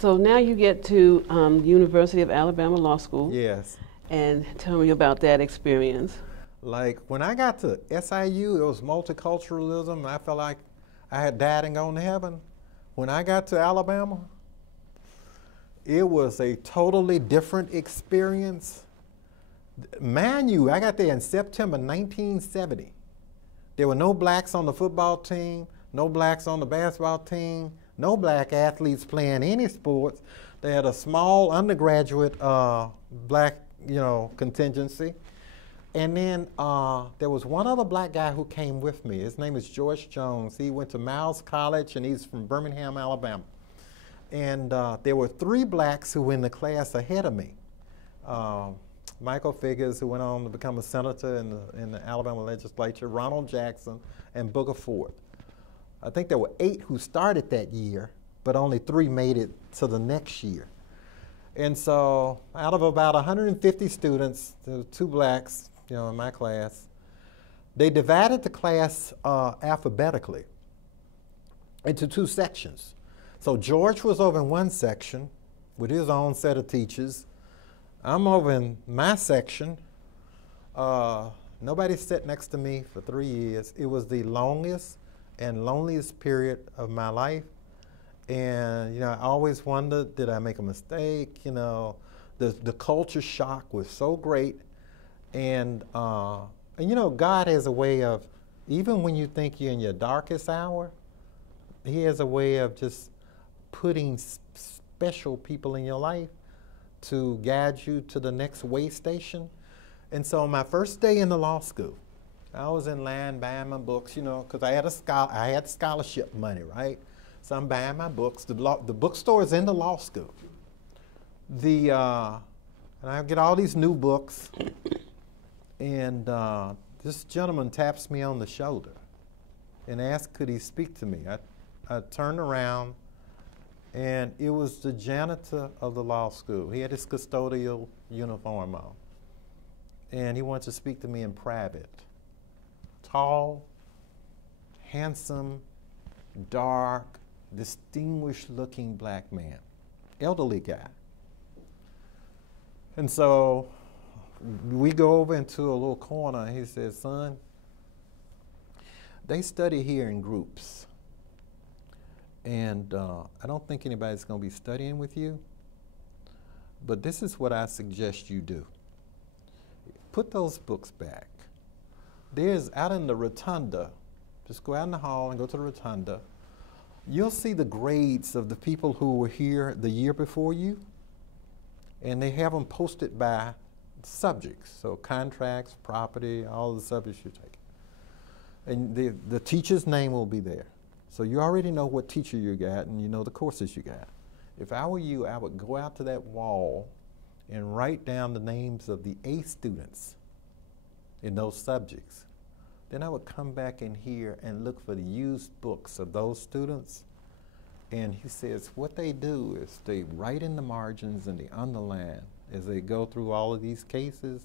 So now you get to University of Alabama Law School. Yes. And tell me about that experience. Like when I got to SIU, it was multiculturalism, and I felt like I had died and gone to heaven. When I got to Alabama, it was a totally different experience. Mind you, I got there in September 1970. There were no blacks on the football team, no blacks on the basketball team, no black athletes playing any sports. They had a small undergraduate black, contingency. And then there was one other black guy who came with me. His name is George Jones. He went to Miles College, and he's from Birmingham, Alabama. And there were 3 blacks who were in the class ahead of me. Michael Figgers, who went on to become a senator in the Alabama legislature, Ronald Jackson, and Booker Ford. I think there were 8 who started that year, but only 3 made it to the next year. And so out of about 150 students, there were 2 blacks, in my class. They divided the class alphabetically into 2 sections. So George was over in one section with his own set of teachers. I'm over in my section. Nobody sat next to me for 3 years. It was the longest and loneliest period of my life. And I always wondered, did I make a mistake? The culture shock was so great. And God has a way of, even when you think you're in your darkest hour, He has a way of just putting special people in your life to guide you to the next way station. And so my first day in the law school, I was in line buying my books, because I had scholarship money, right? So I'm buying my books. The bookstore is in the law school. And I get all these new books, and this gentleman taps me on the shoulder and asks could he speak to me. I turned around, and it was the janitor of the law school. He had his custodial uniform on, and he wanted to speak to me in private. Tall, handsome, dark, distinguished-looking black man, elderly guy. And so we go over into a little corner, and he says, son, they study here in groups. And I don't think anybody's going to be studying with you, but this is what I suggest you do. Put those books back. There's out in the rotunda, just go out in the hall and go to the rotunda. You'll see the grades of the people who were here the year before you, and they have them posted by subjects, so contracts, property, all the subjects you take. And the teacher's name will be there. So you already know what teacher you got, and you know the courses you got. If I were you, I would go out to that wall and write down the names of the A students in those subjects. Then I would come back in here and look for the used books of those students. And he says what they do is they write in the margins and the underline as they go through all of these cases.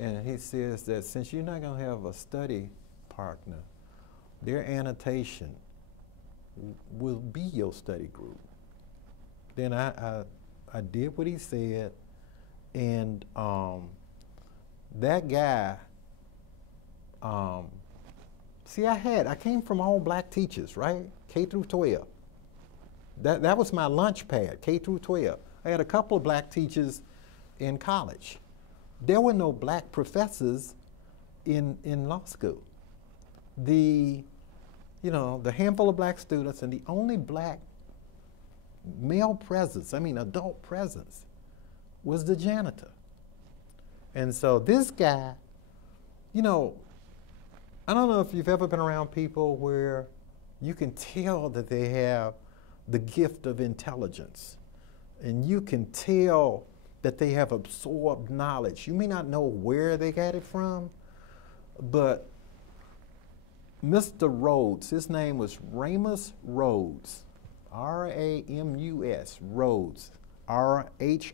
And he says that since you're not going to have a study partner, their annotation will be your study group. Then I did what he said, and that guy, see, I came from all black teachers, right? K through 12. That was my launch pad, K through 12. I had a couple of black teachers in college. There were no black professors in law school. The handful of black students and the only black male presence, adult presence, was the janitor. And so this guy, I don't know if you've ever been around people where you can tell that they have the gift of intelligence, and you can tell that they have absorbed knowledge. You may not know where they got it from, but Mr. Rhodes, his name was Ramus Rhodes, R-A-M-U-S, Rhodes, R-H-O-D-E-S.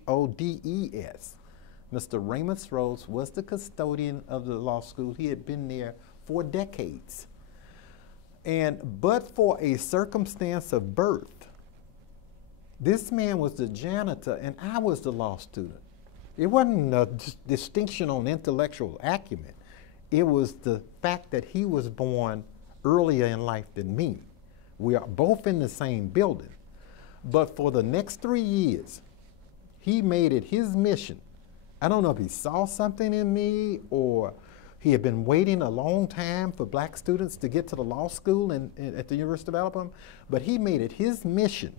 Mr. Ramus Rhodes was the custodian of the law school. He had been there for decades. But for a circumstance of birth, This man was the janitor and I was the law student. It wasn't a distinction on intellectual acumen. It was the fact that he was born earlier in life than me. We are both in the same building. But for the next 3 years, he made it his mission. I don't know if he saw something in me or he had been waiting a long time for black students to get to the law school at the University of Alabama, but he made it his mission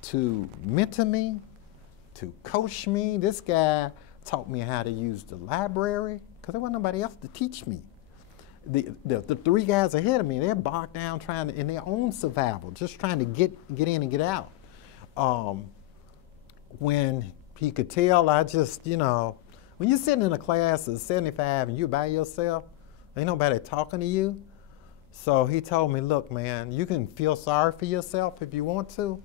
to mentor me, to coach me. This guy taught me how to use the library because there wasn't nobody else to teach me. The 3 guys ahead of me, they're bogged down trying to, in their own survival, just trying to get in and get out. When he could tell, I just, you know, when you're sitting in a class of 75 and you're by yourself, ain't nobody talking to you. So he told me, look, man, you can feel sorry for yourself if you want to,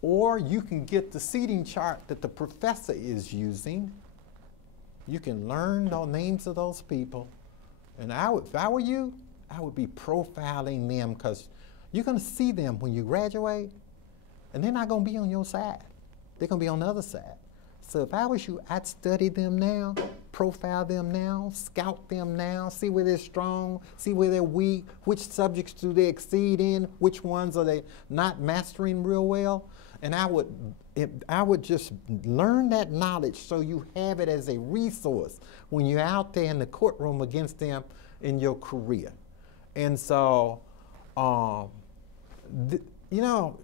or you can get the seating chart that the professor is using. You can learn the names of those people. And if I were you, I would be profiling them because you're going to see them when you graduate, and they're not going to be on your side. They're going to be on the other side. So if I was you, I'd study them now, profile them now, scout them now, see where they're strong, see where they're weak, which subjects do they exceed in, which ones are they not mastering real well. And I would just learn that knowledge so you have it as a resource when you're out there in the courtroom against them in your career. And so, you know,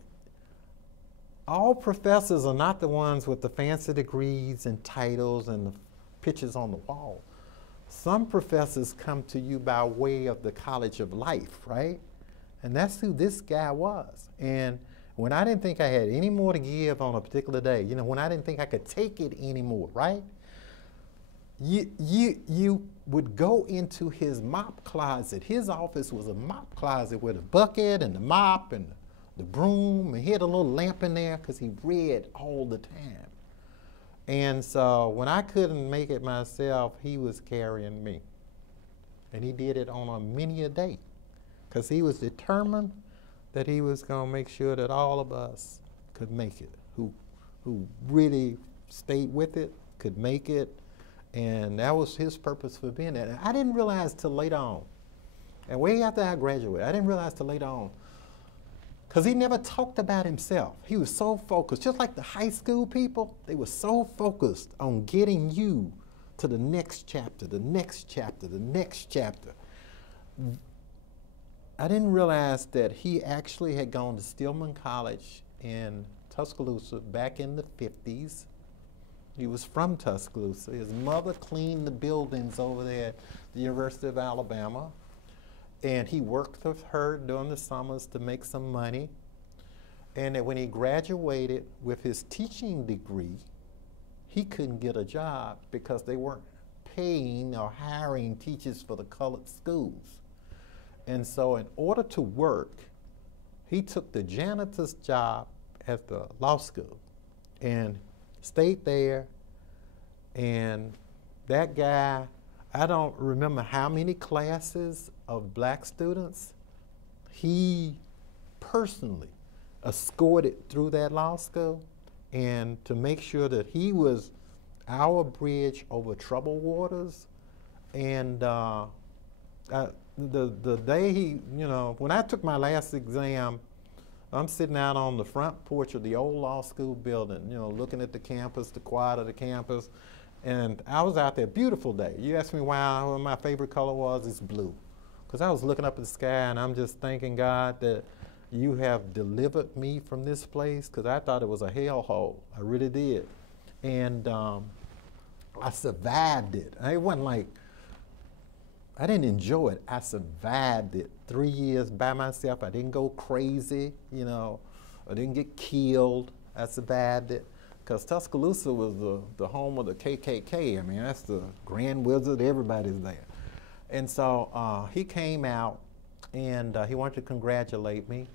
all professors are not the ones with the fancy degrees and titles and the pictures on the wall. Some professors come to you by way of the college of life, right? And that's who this guy was. And when I didn't think I had any more to give on a particular day, you know, when I didn't think I could take it anymore, right? You would go into his mop closet. His office was a mop closet with a bucket and the mop and the broom, and he had a little lamp in there because he read all the time. And so when I couldn't make it myself, he was carrying me. And he did it on many a day because he was determined that he was going to make sure that all of us could make it, who really stayed with it, could make it. And that was his purpose for being there. And I didn't realize till later on, and way after I graduated, I didn't realize till later on, because he never talked about himself. He was so focused, just like the high school people, they were so focused on getting you to the next chapter, the next chapter, the next chapter. I didn't realize that he actually had gone to Stillman College in Tuscaloosa back in the 50s. He was from Tuscaloosa. His mother cleaned the buildings over there at the University of Alabama. And he worked with her during the summers to make some money. And that when he graduated with his teaching degree, he couldn't get a job because they weren't paying or hiring teachers for the colored schools. And so in order to work, he took the janitor's job at the law school and stayed there. And that guy, I don't remember how many classes of black students he personally escorted through that law school, and to make sure that he was our bridge over troubled waters. And the day he, you know, when I took my last exam, I'm sitting out on the front porch of the old law school building, you know, looking at the campus, the quiet of the campus. And I was out there, beautiful day. You asked me why, what my favorite color was, it's blue. Because I was looking up at the sky and I'm just thanking God that you have delivered me from this place, because I thought it was a hellhole. I really did. And I survived it. It wasn't like, I didn't enjoy it. I survived it. 3 years by myself. I didn't go crazy, you know. I didn't get killed. I survived it. Because Tuscaloosa was the home of the KKK. I mean, that's the Grand Wizard. Everybody's there. And so he came out, and he wanted to congratulate me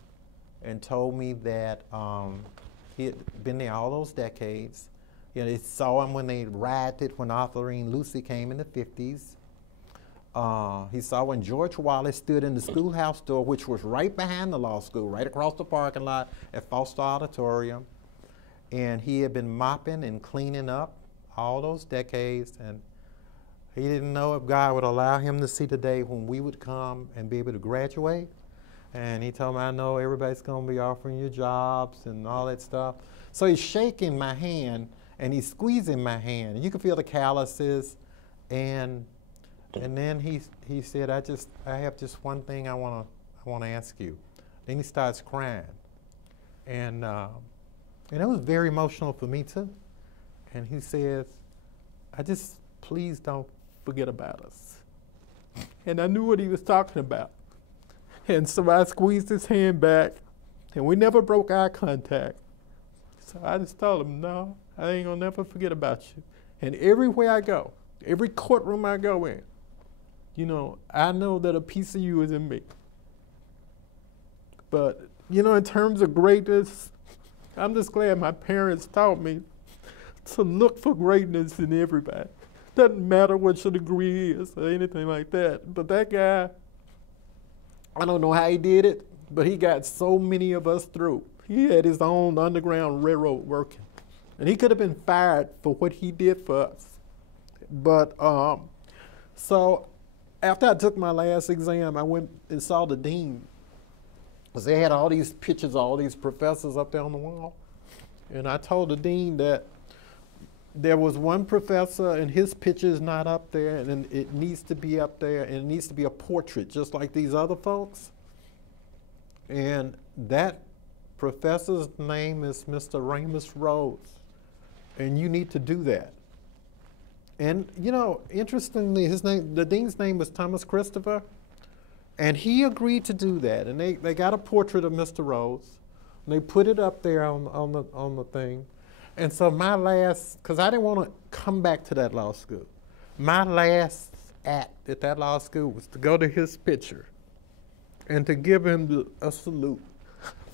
and told me that he had been there all those decades. You know, they saw him when they rioted when Arthurine Lucy came in the 50s. He saw when George Wallace stood in the schoolhouse door, which was right behind the law school, right across the parking lot at Foster Auditorium. And he had been mopping and cleaning up all those decades, and he didn't know if God would allow him to see the day when we would come and be able to graduate. And he told me, I know everybody's going to be offering you jobs and all that stuff. So he's shaking my hand, and he's squeezing my hand. And you can feel the calluses. And then he said, I have just one thing I want to ask you. Then he starts crying. And it was very emotional for me, too. And he says, please don't forget about us. And I knew what he was talking about. And so I squeezed his hand back, and we never broke eye contact. So I just told him, no, I ain't gonna never forget about you. And everywhere I go, every courtroom I go in, you know, I know that a piece of you is in me. But, you know, in terms of greatness, I'm just glad my parents taught me to look for greatness in everybody. Doesn't matter what your degree is or anything like that. But that guy, I don't know how he did it, but he got so many of us through. He had his own underground railroad working. And he could have been fired for what he did for us. But, so after I took my last exam, I went and saw the dean. Because they had all these pictures of all these professors up there on the wall. And I told the dean that there was one professor and his picture is not up there, and it needs to be up there, and it needs to be a portrait just like these other folks. And that professor's name is Mr. Ramus Rhodes, and you need to do that. And you know, interestingly, the dean's name was Thomas Christopher, and he agreed to do that. And they got a portrait of Mr. Rhodes, and they put it up there on the thing. And so my last, because I didn't want to come back to that law school, my last act at that law school was to go to his picture and to give him a salute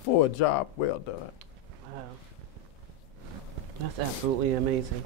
for a job well done. Wow. That's absolutely amazing.